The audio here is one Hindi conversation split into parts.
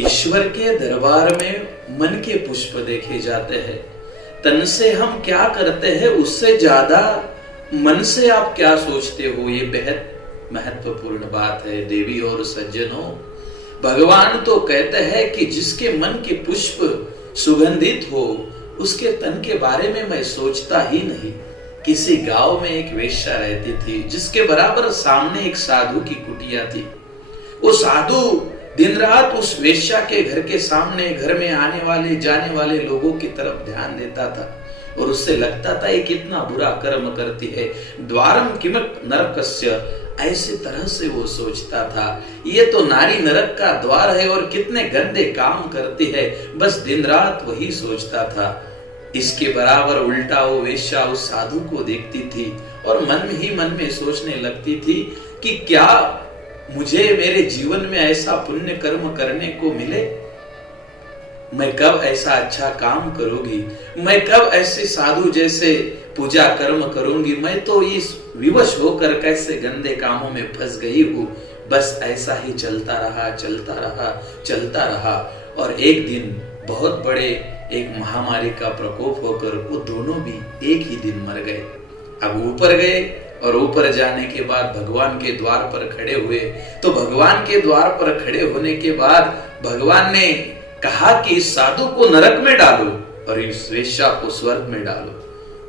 ईश्वर के दरबार में मन के पुष्प देखे जाते हैं। तन से हम क्या करते हैं उससे ज्यादा मन से आप क्या सोचते हो, ये बेहद महत्वपूर्ण बात है। देवी और सज्जनों, भगवान तो कहते हैं कि जिसके मन के पुष्प सुगंधित हो उसके तन के बारे में मैं सोचता ही नहीं। किसी गांव में एक वेश्या रहती थी जिसके बराबर सामने एक साधु की कुटिया थी। वो साधु दिन रात उस वेश्या के घर के सामने घर में आने वाले जाने वाले लोगों की तरफ ध्यान देता था और उससे लगता था ये कितना बुरा कर्म करती है। द्वारम किमक नरकस्य, ऐसे तरह से वो सोचता था, ये तो नारी नरक का द्वार है और कितने गंदे काम करती है, बस दिन रात वही सोचता था। इसके बराबर उल्टा वो वेश्या उस साधु को देखती थी और मन ही मन में सोचने लगती थी कि क्या मुझे मेरे जीवन में ऐसा पुण्य कर्म करने को मिले, मैं कब ऐसा अच्छा काम करूंगी, मैं कब ऐसे साधु जैसे पूजा कर्म करूंगी, मैं तो इस विवश होकर कैसे गंदे कामों में फंस गई हूँ। बस ऐसा ही चलता रहा और एक दिन बहुत बड़े एक महामारी का प्रकोप होकर वो दोनों भी एक ही दिन मर गए। अब ऊपर गए और ऊपर जाने के बाद भगवान के द्वार पर खड़े हुए। तो भगवान के द्वार पर खड़े होने के बाद भगवान ने कहा कि इस साधु को नरक में डालो और इस वेश्या को स्वर्ग में डालो।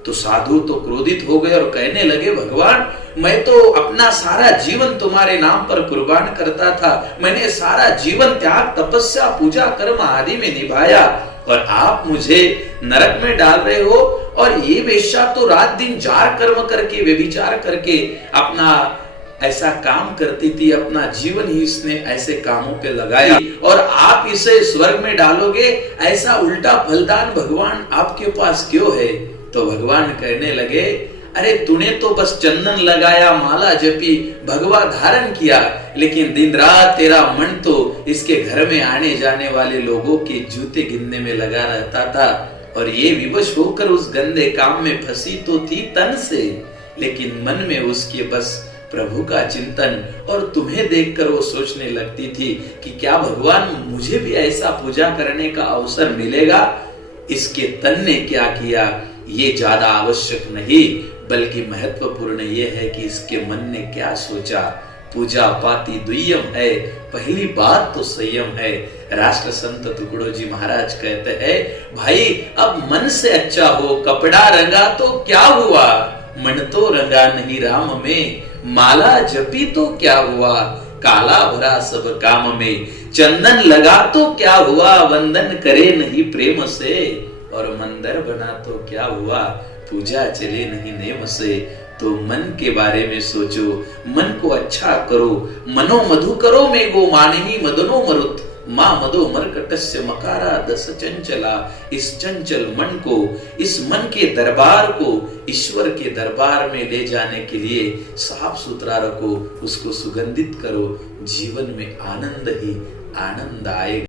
तो साधु तो क्रोधित हो गए और कहने लगे, भगवान मैं तो अपना सारा जीवन तुम्हारे नाम पर कुर्बान करता था, मैंने सारा जीवन त्याग तपस्या पूजा कर्म आदि में निभाया और आप मुझे नरक में डाल रहे हो। और ये वेश्या तो रात दिन जार कर्म करके व्यभिचार करके अपना ऐसा काम करती थी, अपना जीवन ही इसने ऐसे कामों पे लगाया और आप इसे स्वर्ग में डालोगे, ऐसा उल्टा फलदान भगवान आपके पास क्यों है। तो भगवान कहने लगे, अरे तूने तो बस चंदन लगाया, माला जपी, भगवा धारण किया, लेकिन दिन रात तेरा मन तो इसके घर में आने जाने वाले लोगों के जूते गिनने में लगा रहता था और ये विवश होकर उस गंदे काम में फंसी तो थी तन से, लेकिन मन में उसके बस प्रभु का चिंतन और तुम्हें देखकर वो सोचने लगती थी कि क्या भगवान मुझे भी ऐसा पूजा करने का अवसर मिलेगा। इसके तन ने क्या किया ये ज्यादा आवश्यक नहीं, बल्कि महत्वपूर्ण ये है कि इसके मन ने क्या सोचा। पूजा पाती दुय्यम है, पहली बात तो संयम है। राष्ट्र संत टुकड़ो जी महाराज कहते हैं, भाई अब मन से अच्छा हो, कपड़ा रंगा तो क्या हुआ, मन तो रंगा नहीं राम में, माला जपी तो क्या हुआ, काला भरा सब काम में, चंदन लगा तो क्या हुआ, वंदन करे नहीं प्रेम से, और मंदिर बना तो क्या हुआ, पूजा चले नहीं नेम से। तो मन के बारे में सोचो, मन को अच्छा करो, मनो मधु करो में गो मानिनी मदनो मरुत, माँ मदो मरकटस्य मकारा दस चंचला। इस चंचल मन को, इस मन के दरबार को ईश्वर के दरबार में ले जाने के लिए साफ सुथरा रखो, उसको सुगंधित करो, जीवन में आनंद ही आनंद आएगा।